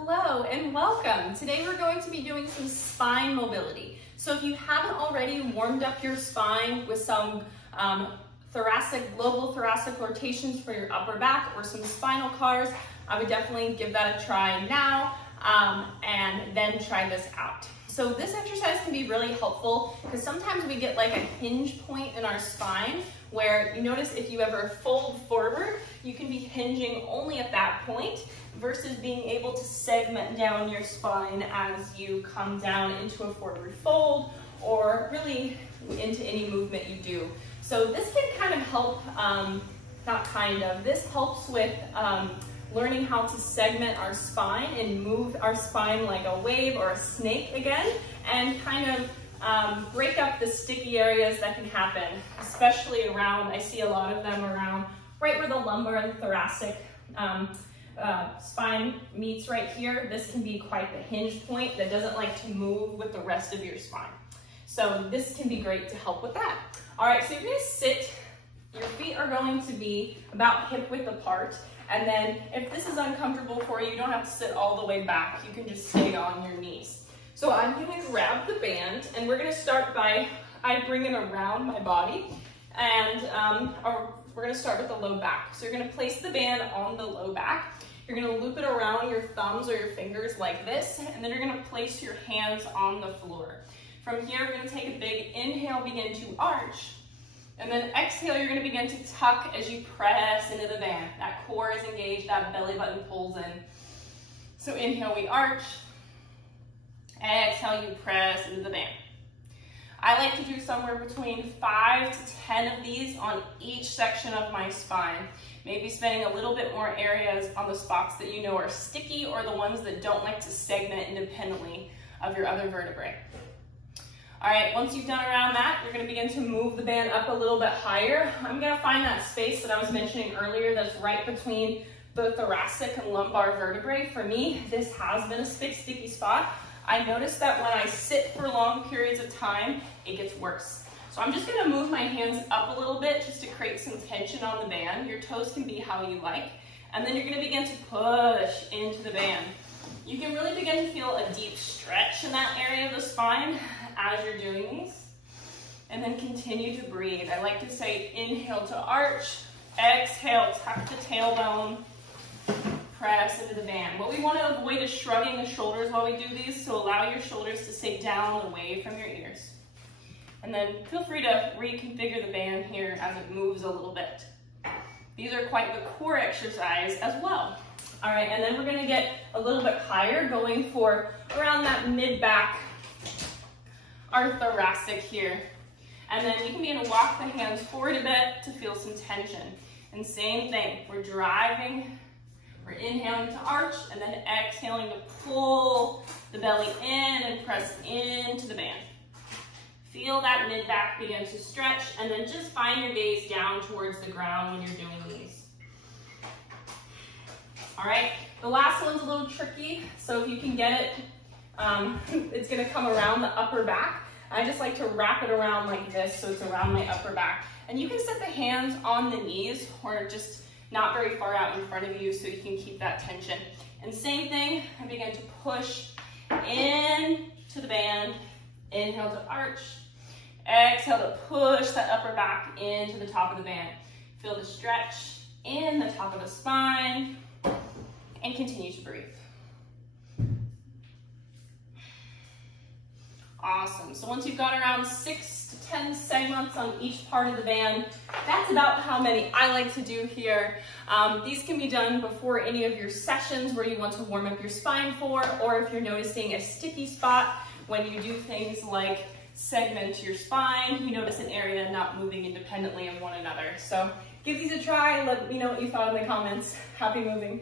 Hello and welcome. Today we're going to be doing some spine mobility. So if you haven't already warmed up your spine with some global thoracic rotations for your upper back or some spinal cars, I would definitely give that a try now and then try this out. So this exercise can be really helpful because sometimes we get like a hinge point in our spine where you notice if you ever fold forward, you can be hinging only at that point versus being able to segment down your spine as you come down into a forward fold or really into any movement you do. So this can kind of help, this helps with learning how to segment our spine and move our spine like a wave or a snake again, and kind of break up the sticky areas that can happen, especially around, I see a lot of them around right where the lumbar and thoracic spine meets right here. This can be quite the hinge point that doesn't like to move with the rest of your spine. So this can be great to help with that. All right, so you're gonna sit, your feet are going to be about hip width apart. And then if this is uncomfortable for you, you don't have to sit all the way back. You can just stay on your knees. So I'm gonna grab the band and we're gonna start by, I bring it around my body and we're gonna start with the low back. So you're gonna place the band on the low back. You're gonna loop it around your thumbs or your fingers like this, and then you're gonna place your hands on the floor. From here, we're gonna take a big inhale, begin to arch. And then exhale, you're gonna begin to tuck as you press into the band. That core is engaged, that belly button pulls in. So inhale, we arch. Exhale, you press into the band. I like to do somewhere between 5 to 10 of these on each section of my spine. Maybe spending a little bit more areas on the spots that you know are sticky or the ones that don't like to segment independently of your other vertebrae. All right, once you've done around that, you're gonna begin to move the band up a little bit higher. I'm gonna find that space that I was mentioning earlier that's right between the thoracic and lumbar vertebrae. For me, this has been a sticky spot. I noticed that when I sit for long periods of time, it gets worse. So I'm just gonna move my hands up a little bit just to create some tension on the band. Your toes can be how you like. And then you're gonna begin to push into the band. You can really begin to feel a deep stretch in that area of the spine as you're doing these. And then continue to breathe. I like to say inhale to arch, exhale, tuck the tailbone, press into the band. What we want to avoid is shrugging the shoulders while we do these, so allow your shoulders to stay down and away from your ears. And then feel free to reconfigure the band here as it moves a little bit. These are quite the core exercise as well. All right, and then we're gonna get a little bit higher, going for around that mid-back, our thoracic here. And then you can begin to walk the hands forward a bit to feel some tension. And same thing, we're driving, we're inhaling to arch, and then exhaling to pull the belly in and press into the band. Feel that mid-back begin to stretch, and then just find your gaze down towards the ground when you're doing these. All right, the last one's a little tricky, so if you can get it, it's gonna come around the upper back. I just like to wrap it around like this so it's around my upper back. And you can set the hands on the knees or just not very far out in front of you so you can keep that tension. And same thing, I begin to push in to the band, inhale to arch, exhale to push that upper back into the top of the band. Feel the stretch in the top of the spine and continue to breathe. Awesome, so once you've got around 6 to 10 segments on each part of the band, that's about how many I like to do here. These can be done before any of your sessions where you want to warm up your spine for, or if you're noticing a sticky spot when you do things like segment your spine, you notice an area not moving independently of one another. So give these a try, let me know what you thought in the comments. Happy moving.